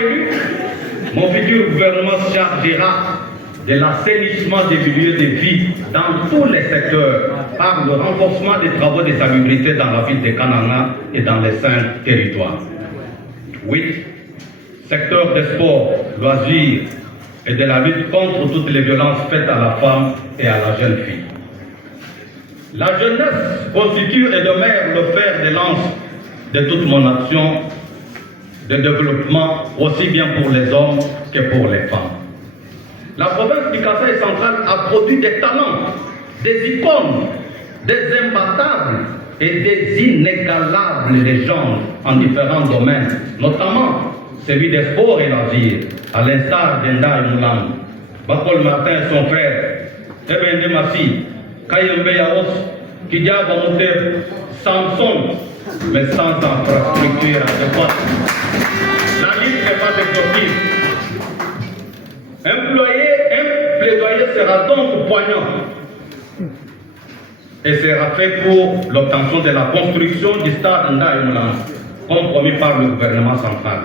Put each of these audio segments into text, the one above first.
élu, mon futur gouvernement chargera de l'assainissement des milieux de vie dans tous les secteurs par le renforcement des travaux de salubrité dans la ville de Kananga et dans les 5 territoires. 8. Secteur des sports, loisirs et de la lutte contre toutes les violences faites à la femme et à la jeune fille. La jeunesse constitue et demeure le fer de lance de toute mon action de développement, aussi bien pour les hommes que pour les femmes. La province du Kasaï central a produit des talents, des icônes, des imbattables et des inégalables légendes en différents domaines, notamment celui des sports et loisirs, à l'instar d'Enda Moulam, Bakol Martin et son frère, Ebende Massi, Kayembe Yaos, Kidia Bamouteb, Samson, mais sans infrastructure adéquate. La lutte n'est pas exhaustive. Un plaidoyer sera donc poignant et sera fait pour l'obtention de la construction du stade Ndaïmoulan, comme promis par le gouvernement central.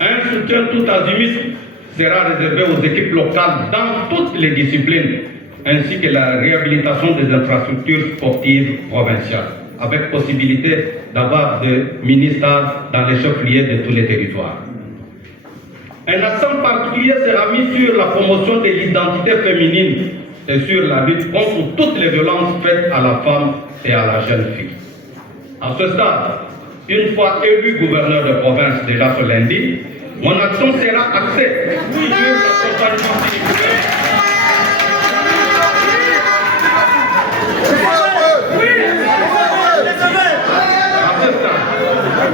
Un soutien tout azimut sera réservé aux équipes locales dans toutes les disciplines, ainsi que la réhabilitation des infrastructures sportives provinciales, avec possibilité d'avoir des mini-stades dans les chefs-lieux de tous les territoires. Un accent particulier sera mis sur la promotion de l'identité féminine et sur la lutte contre toutes les violences faites à la femme et à la jeune fille. À ce stade, une fois élu gouverneur de province déjà ce lundi, mon action sera axée sur l'accompagnement spirituel.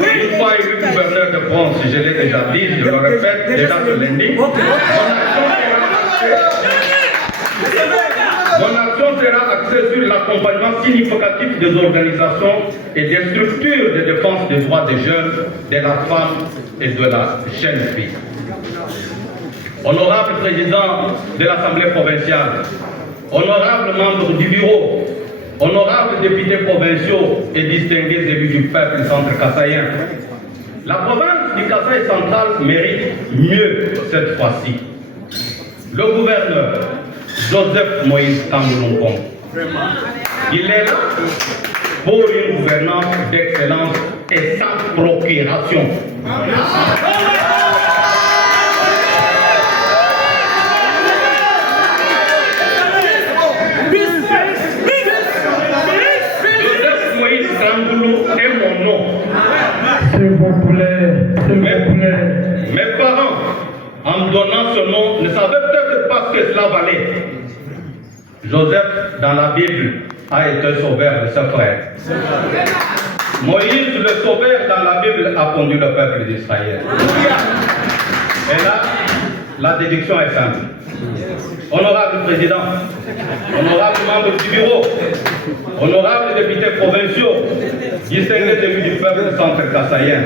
Une fois élu gouverneur de France, je l'ai déjà dit, je le répète déjà ce lundi, mon action sera axée sur l'accompagnement significatif des organisations et des structures de défense des droits des jeunes, de la femme et de la jeune fille. Honorable président de l'Assemblée provinciale, honorable membre du bureau, honorables députés provinciaux et distingués élus du peuple centre-kassaïen, la province du Kasaï central mérite mieux cette fois-ci. Le gouverneur Joseph Moïse Tamboulongong, il est là pour une gouvernance d'excellence et sans procuration. Est mon nom. S'il vous plaît. Mes parents, en me donnant ce nom, ne savaient peut-être pas ce que cela valait. Joseph, dans la Bible, a été sauveur de ses frères. Moïse, le sauveur dans la Bible, a conduit le peuple d'Israël. Et là, la déduction est simple. Honorable président, honorable membre du bureau, honorable députés provinciaux, distingués élus du peuple centre-kassaïen,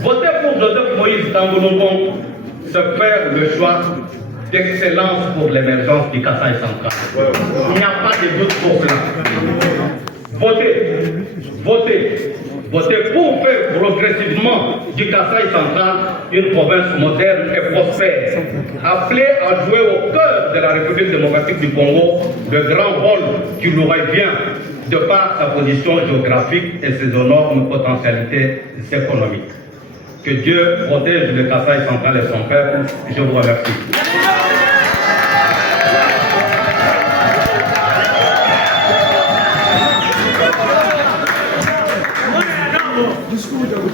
voter pour Joseph Moïse Tamboulongong, c'est faire le choix d'excellence pour l'émergence du Kasaï central. Il n'y a pas de doute pour cela. Votez pour faire progressivement du Kasaï central une province moderne et prospère, appelée à jouer au cœur de la République démocratique du Congo le grand rôle qui lui revient de par sa position géographique et ses énormes potentialités économiques. Que Dieu protège le Kasaï central et son peuple. Je vous remercie.